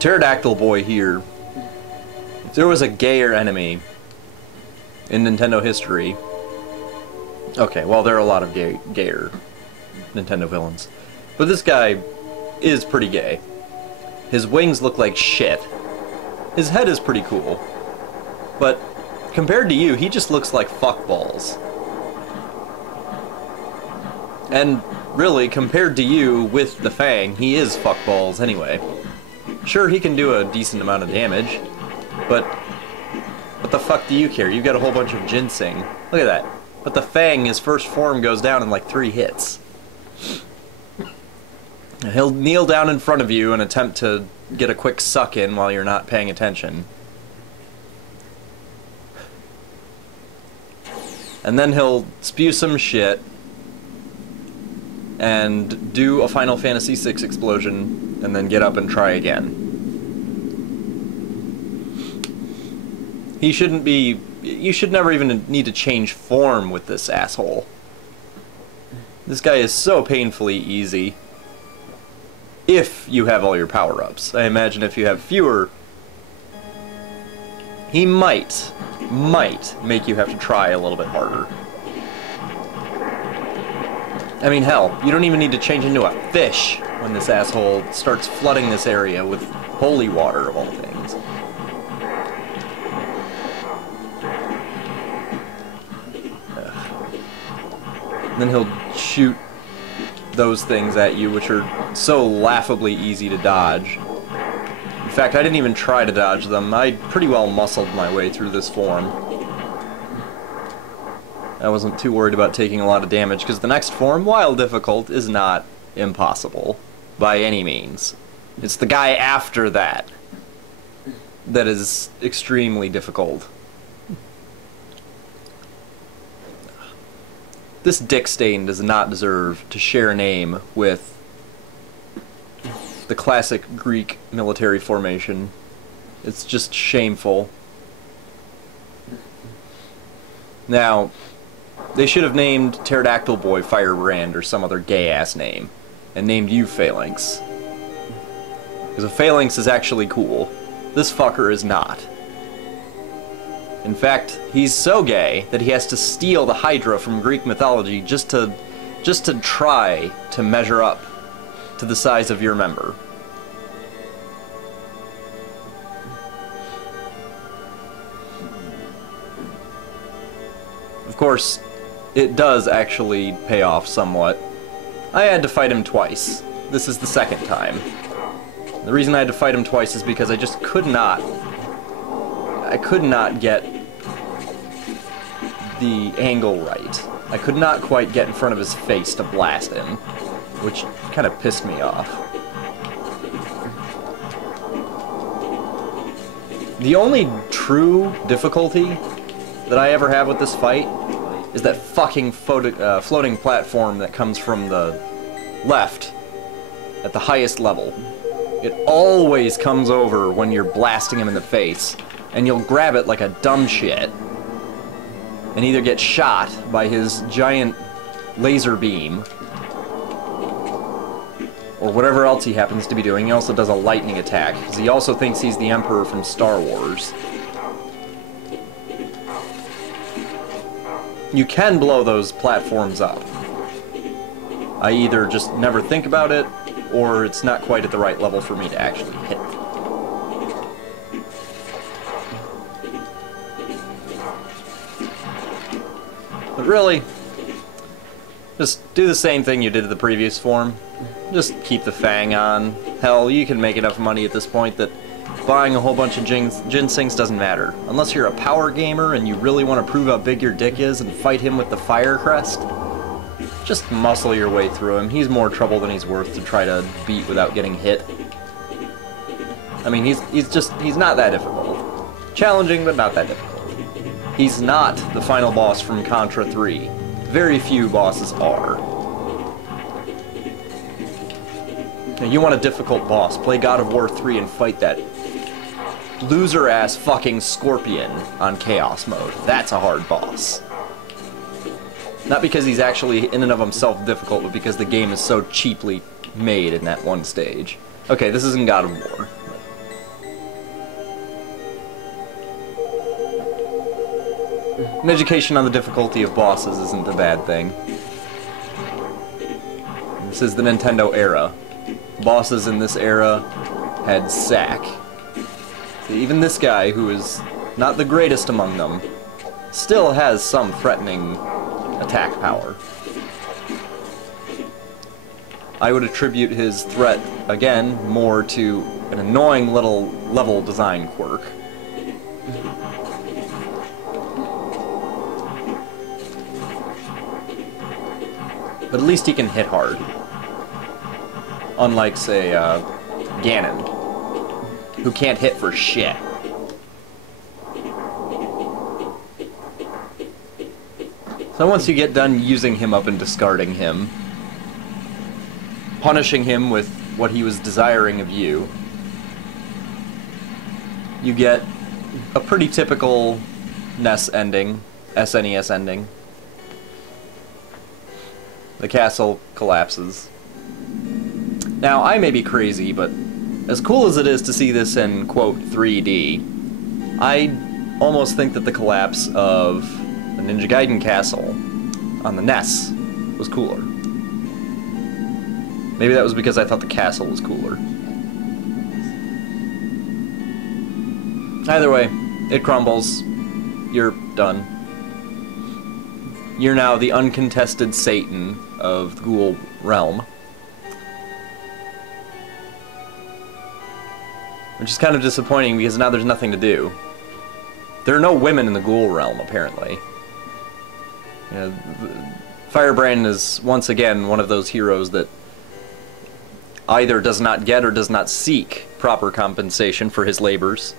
Pterodactyl Boy here. If there was a gayer enemy in Nintendo history... Okay, well, there are a lot of gayer Nintendo villains. But this guy is pretty gay. His wings look like shit. His head is pretty cool. But compared to you, he just looks like fuckballs. And really, compared to you with the Fang, he is fuckballs anyway. Sure, he can do a decent amount of damage, but what the fuck do you care? You've got a whole bunch of ginseng. Look at that. But the Fang, his first form, goes down in like 3 hits. He'll kneel down in front of you and attempt to get a quick suck in while you're not paying attention. And then he'll spew some shit and do a Final Fantasy VI explosion and then get up and try again. He shouldn't be... You should never even need to change form with this asshole. This guy is so painfully easy. If you have all your power-ups. I imagine if you have fewer, he might make you have to try a little bit harder. I mean, hell, you don't even need to change into a fish when this asshole starts flooding this area with holy water, of all things. And then he'll shoot those things at you, which are so laughably easy to dodge. In fact, I didn't even try to dodge them. I pretty well muscled my way through this form. I wasn't too worried about taking a lot of damage, because the next form, while difficult, is not impossible by any means. It's the guy after that that is extremely difficult. This dick stain does not deserve to share a name with the classic Greek military formation. It's just shameful. Now, they should have named Pterodactyl Boy Firebrand or some other gay-ass name, and named you Phalanx. Because a Phalanx is actually cool. This fucker is not. In fact, he's so gay that he has to steal the Hydra from Greek mythology just to try to measure up to the size of your member. Of course, it does actually pay off somewhat. I had to fight him twice. This is the second time. The reason I had to fight him twice is because I just could not get the angle right. I could not quite get in front of his face to blast him, which kind of pissed me off. The only true difficulty that I ever have with this fight is that fucking floating platform that comes from the left at the highest level. It always comes over when you're blasting him in the face, and you'll grab it like a dumb shit and either get shot by his giant laser beam or whatever else he happens to be doing. He also does a lightning attack, because he also thinks he's the Emperor from Star Wars. You can blow those platforms up. I either just never think about it, or it's not quite at the right level for me to actually hit. But really, just do the same thing you did to the previous form. Just keep the Fang on. Hell, you can make enough money at this point that buying a whole bunch of ginsengs doesn't matter. Unless you're a power gamer and you really want to prove how big your dick is and fight him with the Fire Crest, just muscle your way through him. He's more trouble than he's worth to try to beat without getting hit. I mean, he's not that difficult. Challenging, but not that difficult. He's not the final boss from Contra 3. Very few bosses are. Now, you want a difficult boss, play God of War 3 and fight that loser-ass fucking Scorpion on Chaos Mode. That's a hard boss. Not because he's actually in and of himself difficult, but because the game is so cheaply made in that one stage. Okay, this isn't God of War. an education on the difficulty of bosses isn't a bad thing. This is the Nintendo era. Bosses in this era had sack. See, even this guy, who is not the greatest among them, still has some threatening attack power. I would attribute his threat, again, more to an annoying little level design quirk. But at least he can hit hard. Unlike, say, Ganon, who can't hit for shit. So once you get done using him up and discarding him, punishing him with what he was desiring of you, you get a pretty typical NES ending, SNES ending. The castle collapses. Now, I may be crazy, but as cool as it is to see this in, quote, 3D, I almost think that the collapse of the Ninja Gaiden castle on the NES was cooler. Maybe that was because I thought the castle was cooler. Either way, it crumbles. You're done. You're now the uncontested Satan of the Ghoul realm. Which is kind of disappointing because now there's nothing to do. There are no women in the Ghoul realm, apparently. You know, Firebrand is once again one of those heroes that either does not get or does not seek proper compensation for his labors.